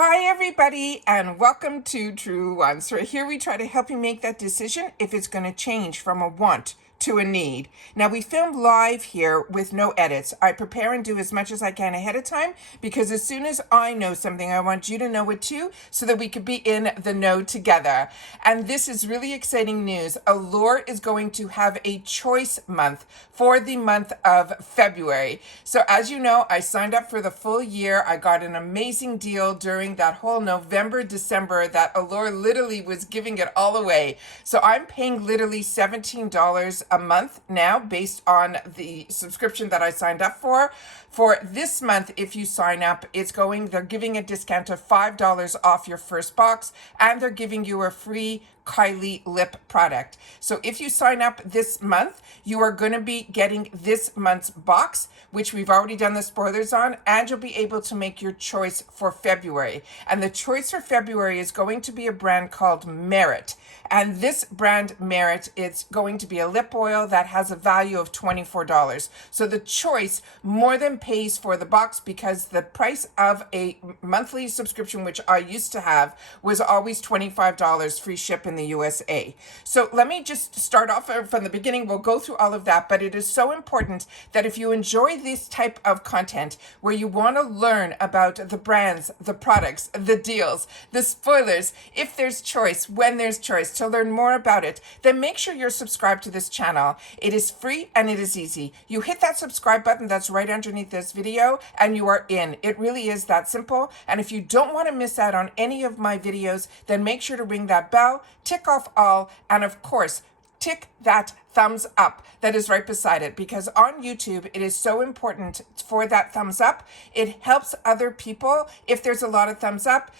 Hi everybody and welcome to Truewants. So here we try to help you make that decision if it's going to change from a want to a need. Now we film live here with no edits. I prepare and do as much as I can ahead of time because as soon as I know something, I want you to know it too so that we could be in the know together. And this is really exciting news. Allure is going to have a choice month for the month of February. So as you know, I signed up for the full year. I got an amazing deal during that whole November, December that Allure literally was giving it all away. So I'm paying literally $17 a month now based on the subscription that I signed up for. For this month, if you sign up, they're giving a discount of $5 off your first box, and they're giving you a free Kylie lip product. So if you sign up this month, you are going to be getting this month's box, which we've already done the spoilers on, and you'll be able to make your choice for February. And the choice for February is going to be a brand called Merit. And this brand Merit, it's going to be a lip oil that has a value of $24. So the choice more than pays for the box because the price of a monthly subscription, which I used to have, was always $25 free ship in the USA. So let me just start off from the beginning. We'll go through all of that, but it is so important that if you enjoy this type of content where you want to learn about the brands, the products, the deals, the spoilers, if there's choice, when there's choice, to learn more about it, then make sure you're subscribed to this channel. It is free and it is easy. You hit that subscribe button that's right underneath this video and you are in. It really is that simple. And if you don't want to miss out on any of my videos, then make sure to ring that bell, tick off all, and of course, tick that thumbs up that is right beside it, because on YouTube, it is so important for that thumbs up. It helps other people. If there's a lot of thumbs up,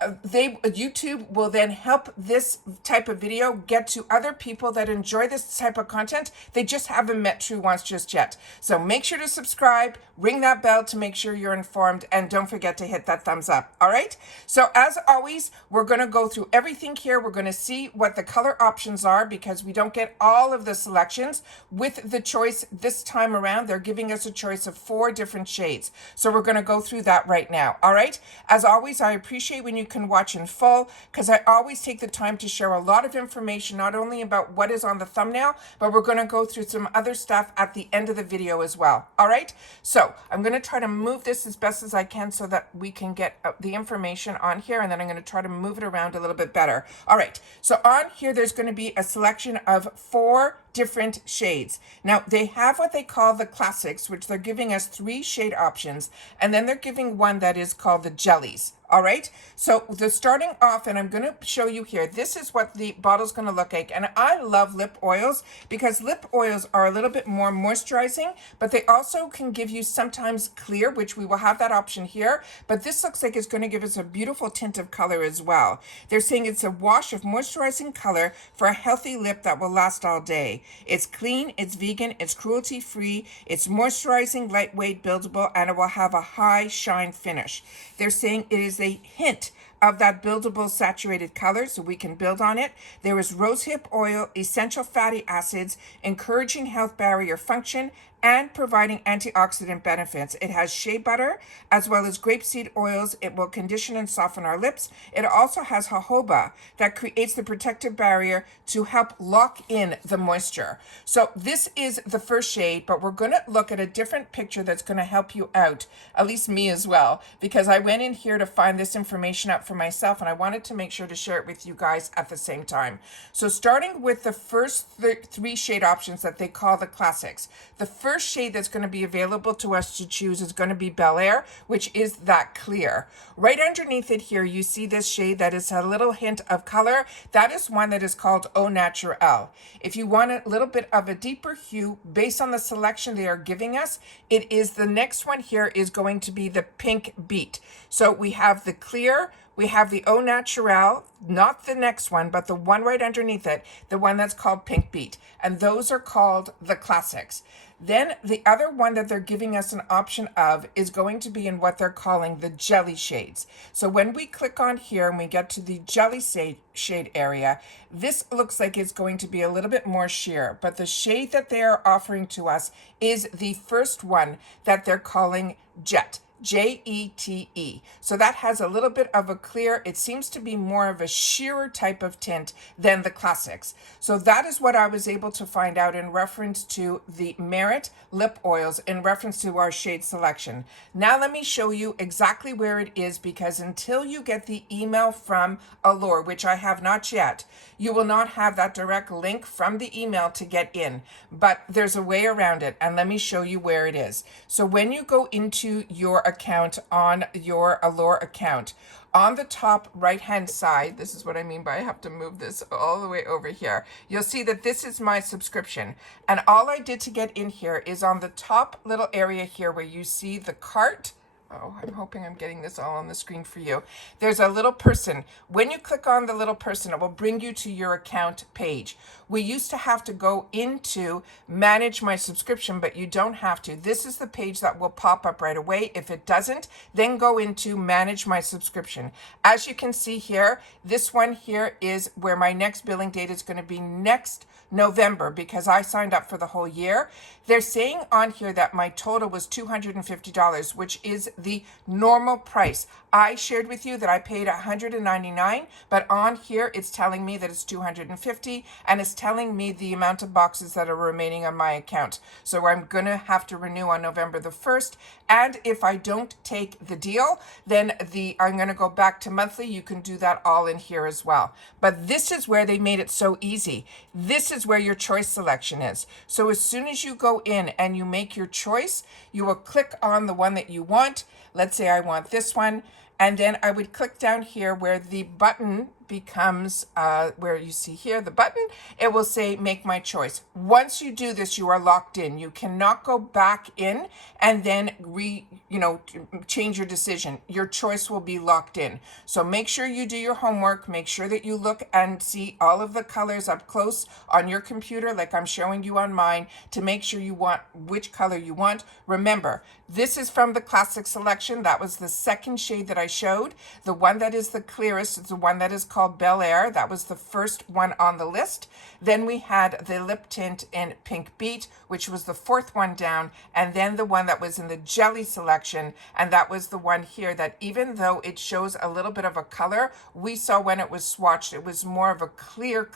YouTube will then help this type of video get to other people that enjoy this type of content. They just haven't met Truewants just yet. So make sure to subscribe, ring that bell to make sure you're informed, and don't forget to hit that thumbs up. All right. So as always, we're going to go through everything here. We're going to see what the color options are because we don't get all of the selections with the choice this time around. They're giving us a choice of 4 different shades. So we're going to go through that right now. All right. As always, I appreciate when you can watch in full because I always take the time to share a lot of information, not only about what is on the thumbnail, but we're going to go through some other stuff at the end of the video as well. All right. So I'm going to try to move this as best as I can so that we can get the information on here, and then I'm going to try to move it around a little bit better. All right. So on here, there's going to be a selection of 4 different shades. Now they have what they call the classics, which they're giving us 3 shade options, and then they're giving one that is called the jellies. All right, so the starting off, and I'm going to show you here, this is what the bottle's going to look like. And I love lip oils because lip oils are a little bit more moisturizing, but they also can give you sometimes clear, which we will have that option here. But this looks like it's going to give us a beautiful tint of color as well. They're saying it's a wash of moisturizing color for a healthy lip that will last all day. It's clean, it's vegan, it's cruelty-free, it's moisturizing, lightweight, buildable, and it will have a high shine finish. They're saying it is a hint of that buildable saturated color, so we can build on it. There is rosehip oil, essential fatty acids, encouraging health barrier function, and providing antioxidant benefits. It has shea butter as well as grapeseed oils. It will condition and soften our lips. It also has jojoba that creates the protective barrier to help lock in the moisture. So this is the first shade, but we're going to look at a different picture that's going to help you out, at least me as well, because I went in here to find this information out for myself and I wanted to make sure to share it with you guys at the same time. So starting with the first 3 shade options that they call the classics. The first shade that's going to be available to us to choose is going to be Bel Air, which is that clear. Right underneath it here, you see this shade that is a little hint of color. That is one that is called Au Naturel. If you want a little bit of a deeper hue based on the selection they are giving us, it is the next one here is going to be the Pink Beat. So we have the clear, we have the Au Naturel, not the next one, but the one right underneath it, the one that's called Pink Beat. And those are called the classics. Then the other one that they're giving us an option of is going to be in what they're calling the jelly shades. So when we click on here and we get to the jelly shade area, this looks like it's going to be a little bit more sheer, but the shade that they are offering to us is the first one that they're calling Jet. Jete. So that has a little bit of a clear, it seems to be more of a sheerer type of tint than the classics. So that is what I was able to find out in reference to the Merit lip oils in reference to our shade selection. Now let me show you exactly where it is, because until you get the email from Allure, which I have not yet, you will not have that direct link from the email to get in. But there's a way around it, and let me show you where it is. So when you go into your account on your Allure account, on the top right hand side, this is what I mean by I have to move this all the way over here. You'll see that this is my subscription. And all I did to get in here is on the top little area here where you see the cart. Oh, I'm hoping I'm getting this all on the screen for you. There's a little person. When you click on the little person, it will bring you to your account page. We used to have to go into manage my subscription, but you don't have to. This is the page that will pop up right away. If it doesn't, then go into manage my subscription. As you can see here, this one here is where my next billing date is going to be next November, because I signed up for the whole year. They're saying on here that my total was $250, which is the normal price. I shared with you that I paid $199, but on here it's telling me that it's $250, and it's telling me the amount of boxes that are remaining on my account. So I'm gonna have to renew on November the 1st. And if I don't take the deal, then I'm gonna go back to monthly. You can do that all in here as well. But this is where they made it so easy. This is where your choice selection is. So as soon as you go in and you make your choice, you will click on the one that you want. Let's say I want this one. And then I would click down here where the button becomes, where you see here the button, it will say make my choice. Once you do this, you are locked in. You cannot go back in and then change your decision. Your choice will be locked in. So make sure you do your homework. Make sure that you look and see all of the colors up close on your computer, like I'm showing you on mine, to make sure you want which color you want. Remember, this is from the classic selection. That was the second shade that I showed. The one that is the clearest is the one that is called Bel Air. That was the first one on the list. Then we had the lip tint in Pink Beat, which was the fourth one down, and then the one that was in the jelly selection, and that was the one here that, even though it shows a little bit of a color, we saw when it was swatched, it was more of a clear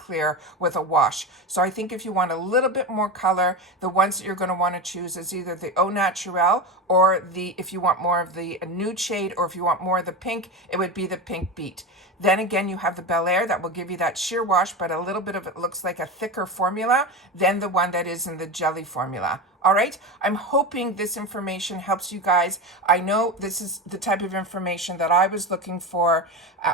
with a wash. So I think if you want a little bit more color, the ones that you're going to want to choose is either the Au Naturel, or if you want more of the nude shade, or if you want more of the pink, it would be the Pink Beat. Then again, you have the Bel Air that will give you that sheer wash, but a little bit of it looks like a thicker formula than the one that is in the jelly formula. All right, I'm hoping this information helps you guys. I know this is the type of information that I was looking for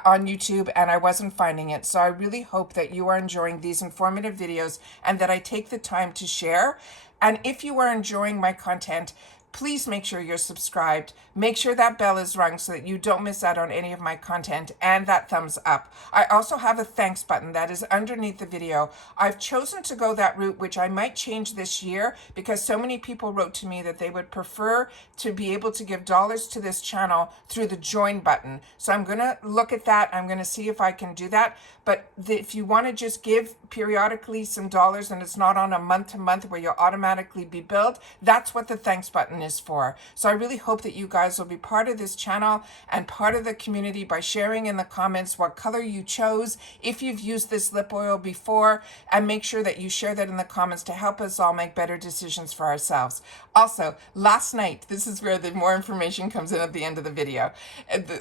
on YouTube, and I wasn't finding it. So I really hope that you are enjoying these informative videos and that I take the time to share. And if you are enjoying my content, please make sure you're subscribed. Make sure that bell is rung so that you don't miss out on any of my content, and that thumbs up. I also have a thanks button that is underneath the video. I've chosen to go that route, which I might change this year, because so many people wrote to me that they would prefer to be able to give dollars to this channel through the join button. So I'm going to look at that. I'm going to see if I can do that. But if you want to just give periodically some dollars, and it's not on a month-to-month where you'll automatically be billed, that's what the thanks button is for. So I really hope that you guys will be part of this channel and part of the community by sharing in the comments what color you chose, if you've used this lip oil before, and make sure that you share that in the comments to help us all make better decisions for ourselves. Also, last night, this is where the more information comes in at the end of the video.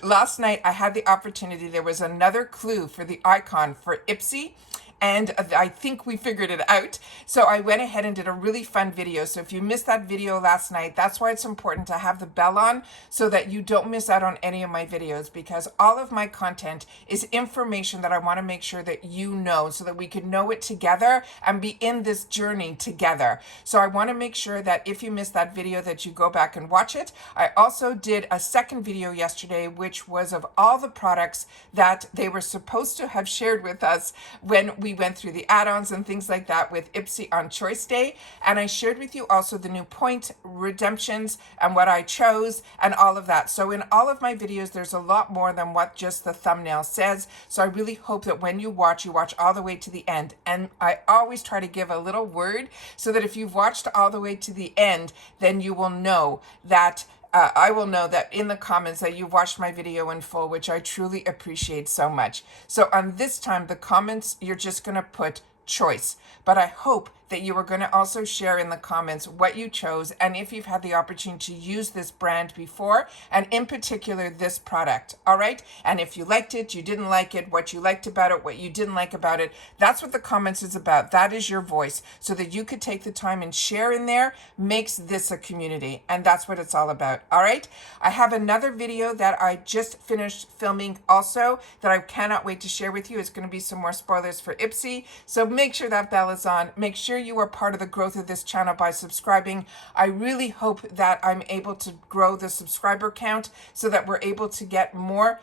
Last night, I had the opportunity, there was another clue for the icon for Ipsy, and I think we figured it out. So I went ahead and did a really fun video. So if you missed that video last night, that's why it's important to have the bell on so that you don't miss out on any of my videos, because all of my content is information that I want to make sure that you know, so that we can know it together and be in this journey together. So I want to make sure that if you missed that video that you go back and watch it. I also did a second video yesterday, which was of all the products that they were supposed to have shared with us when we went through the add-ons and things like that with Ipsy on Choice Day. And I shared with you also the new point redemptions and what I chose and all of that. So in all of my videos, there's a lot more than what just the thumbnail says. So I really hope that when you watch all the way to the end. And I always try to give a little word so that if you've watched all the way to the end, then you will know that I will know that in the comments that you watched my video in full, which I truly appreciate so much. So on this time, the comments, you're just going to put choice. But I hope that you are going to also share in the comments what you chose and if you've had the opportunity to use this brand before, and in particular this product. All right, and if you liked it, you didn't like it, what you liked about it, what you didn't like about it. That's what the comments is about. That is your voice, so that you could take the time and share in there. Makes this a community, and that's what it's all about. All right, I have another video that I just finished filming also that I cannot wait to share with you. It's going to be some more spoilers for Ipsy, so make sure that bell is on. Make sure you are part of the growth of this channel by subscribing. I really hope that I'm able to grow the subscriber count so that we're able to get more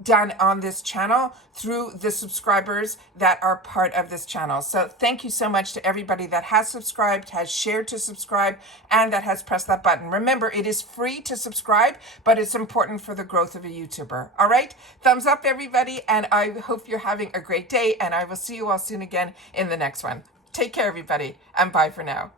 done on this channel through the subscribers that are part of this channel. So thank you so much to everybody that has subscribed, has shared to subscribe, and that has pressed that button. Remember, it is free to subscribe, but it's important for the growth of a YouTuber. All right, thumbs up everybody, and I hope you're having a great day, and I will see you all soon again in the next one. Take care everybody, and bye for now.